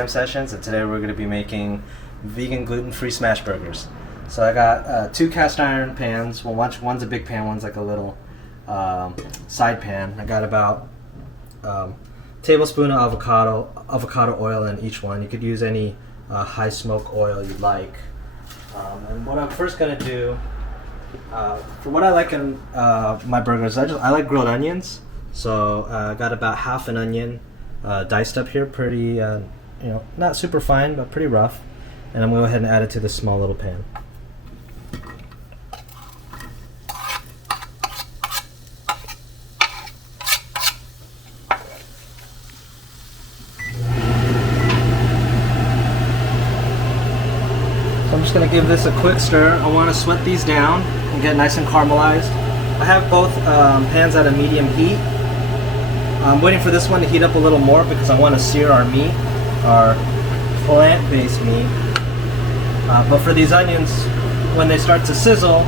jam sessions, and today we're going to be making vegan gluten-free smash burgers. So I got 2 cast iron pans. Well, one's a big pan, one's like a little side pan. I got about tablespoon of avocado oil in each one. You could use any high smoke oil you like. And what I'm first going to do, for what I like in my burgers, I like grilled onions. So I got about half an onion diced up here, pretty, not super fine, but pretty rough. And I'm going to go ahead and add it to this small little pan. So I'm just going to give this a quick stir. I want to sweat these down and get nice and caramelized. I have both pans at a medium heat. I'm waiting for this one to heat up a little more because I want to sear our meat, our plant-based meat. But for these onions, when they start to sizzle,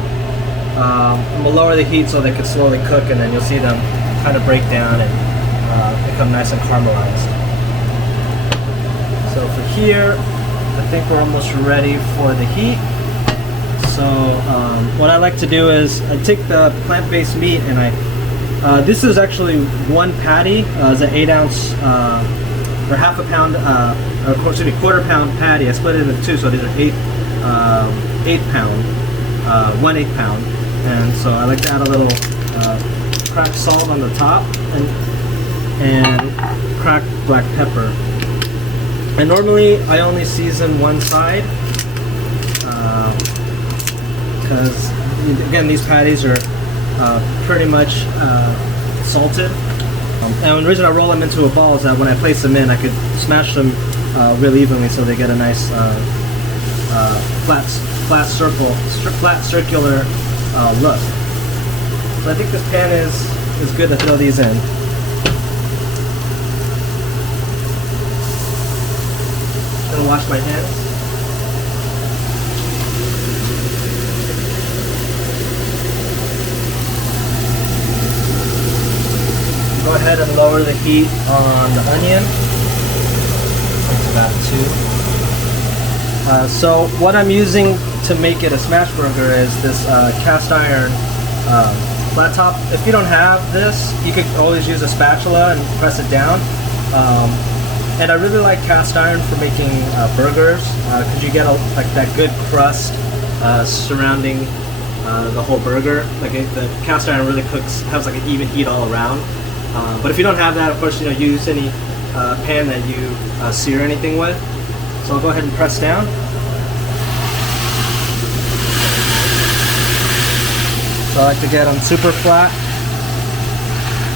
I'm going to lower the heat so they can slowly cook, and then you'll see them kind of break down and become nice and caramelized. So for here, I think we're almost ready for the heat. So what I like to do is I take the plant-based meat and this is actually one patty. It's an 8-ounce or half a pound, or excuse me, quarter-pound patty. I split it into 2, so these are 1/8 pound. And so I like to add a little cracked salt on the top and cracked black pepper. And normally I only season one side because again, these patties are pretty much salted. And the reason I roll them into a ball is that when I place them in, I could smash them real evenly so they get a nice flat circular look. So I think this pan is good to throw these in. I'm gonna wash my hands. Go ahead and lower the heat on the onion. It's about 2. So what I'm using to make it a smash burger is this cast iron flat top. If you don't have this, you could always use a spatula and press it down. And I really like cast iron for making burgers because you get like that good crust surrounding the whole burger. Like the cast iron really has like an even heat all around. But if you don't have that, of course, use any pan that you sear anything with. So I'll go ahead and press down. So I like to get them super flat.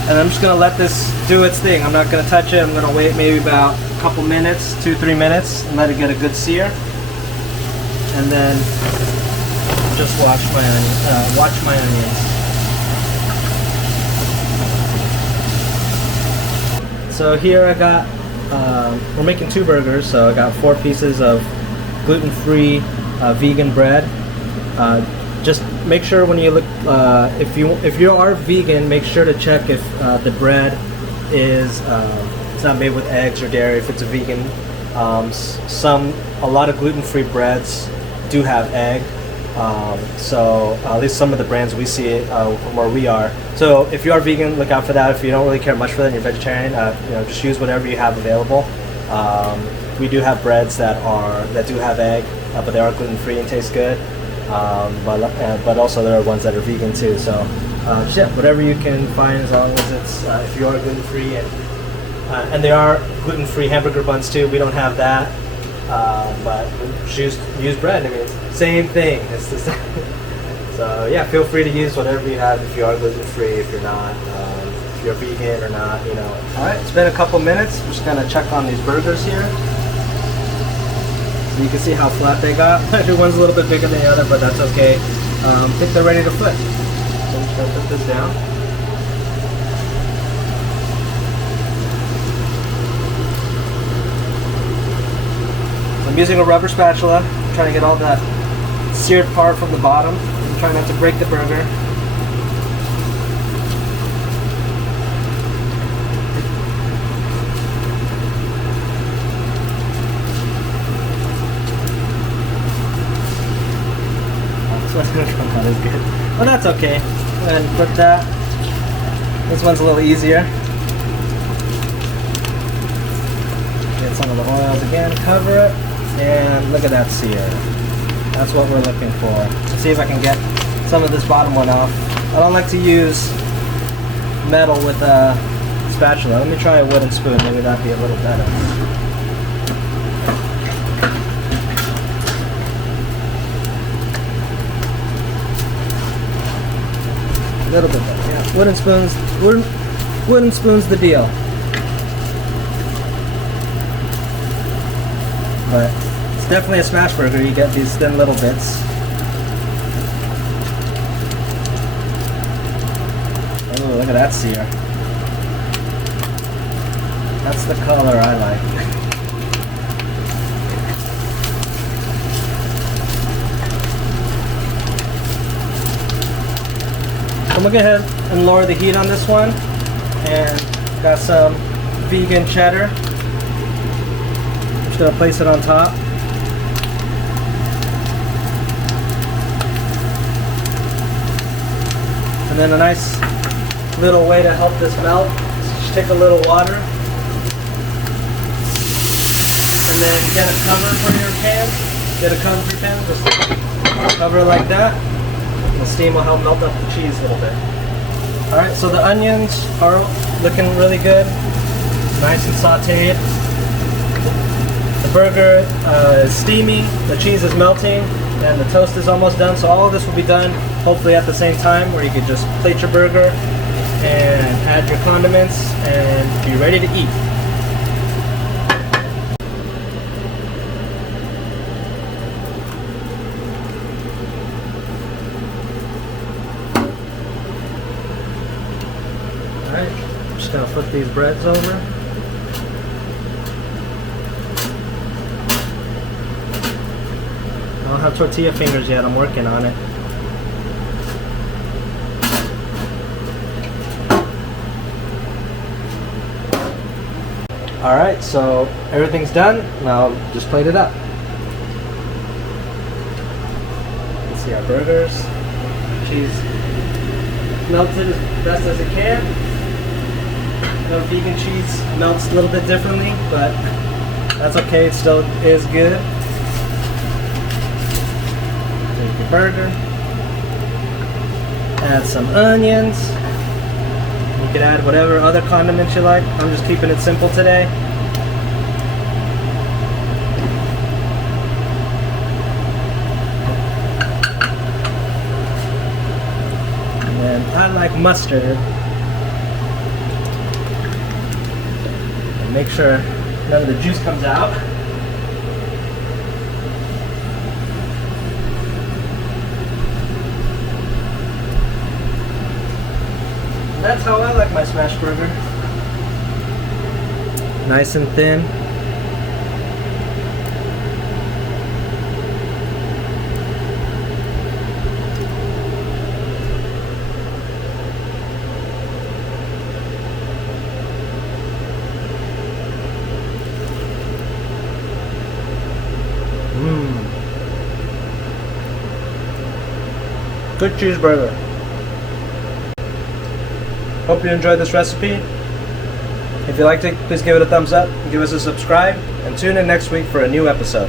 And I'm just going to let this do its thing. I'm not going to touch it. I'm going to wait maybe about a couple minutes, 2-3 minutes, and let it get a good sear. And then just watch my onions. So here I got, we're making 2 burgers, so I got 4 pieces of gluten-free vegan bread. Just make sure when you look, if you are vegan, make sure to check if the bread is it's not made with eggs or dairy. If it's a vegan, a lot of gluten-free breads do have egg. So at least some of the brands we see where we are. So if you are vegan, look out for that. If you don't really care much for that and you're vegetarian, just use whatever you have available. We do have breads that do have egg, but they are gluten-free and taste good. But also there are ones that are vegan too. So yeah, whatever you can find, as long as it's if you are gluten-free, and there are gluten-free hamburger buns too. We don't have that. But use bread. I mean, it's the same thing. It's the same. So yeah, feel free to use whatever you have if you are gluten free. If you're not, if you're vegan or not, All right, it's been a couple minutes. I'm just gonna check on these burgers here. So you can see how flat they got. Actually, one's a little bit bigger than the other, but that's okay. I think they're ready to flip. So I'm just gonna put this down. I'm using a rubber spatula, trying to get all that seared part from the bottom. I'm trying not to break the burger. one didn't come out as good. Well, that's okay. Go ahead and put that. This one's a little easier. Get some of the oils again, cover it, and look at that sear. That's what we're looking for. Let's see if I can get some of this bottom one off. I don't like to use metal with a spatula. Let me try a wooden spoon, maybe that'd be a little better. A little bit better, yeah. Wooden spoon's the deal. But it's definitely a smash burger. You get these thin little bits. Oh, look at that sear. That's the color I like. I'm gonna go ahead and lower the heat on this one, and got some vegan cheddar. I'm just gonna place it on top. And then a nice little way to help this melt is just take a little water, and then get a cover for your pan. Get a cover for your pan, just cover it like that. The steam will help melt up the cheese a little bit. Alright, so the onions are looking really good. Nice and sauteed. The burger is steamy, the cheese is melting, and the toast is almost done. So all of this will be done hopefully at the same time, where you can just plate your burger and add your condiments and be ready to eat. Alright, I'm just going to flip these breads over. I don't have tortilla fingers yet, I'm working on it. Alright, so everything's done. Now just plate it up. Let's see our burgers. Cheese melted as best as it can. No, vegan cheese melts a little bit differently, but that's okay, it still is good. Take your burger. Add some onions. You can add whatever other condiments you like. I'm just keeping it simple today. And then I like mustard. And make sure none of the juice comes out. That's how I like my smash burger. Nice and thin. Good cheeseburger. Hope you enjoyed this recipe. If you liked it, please give it a thumbs up, give us a subscribe, and tune in next week for a new episode.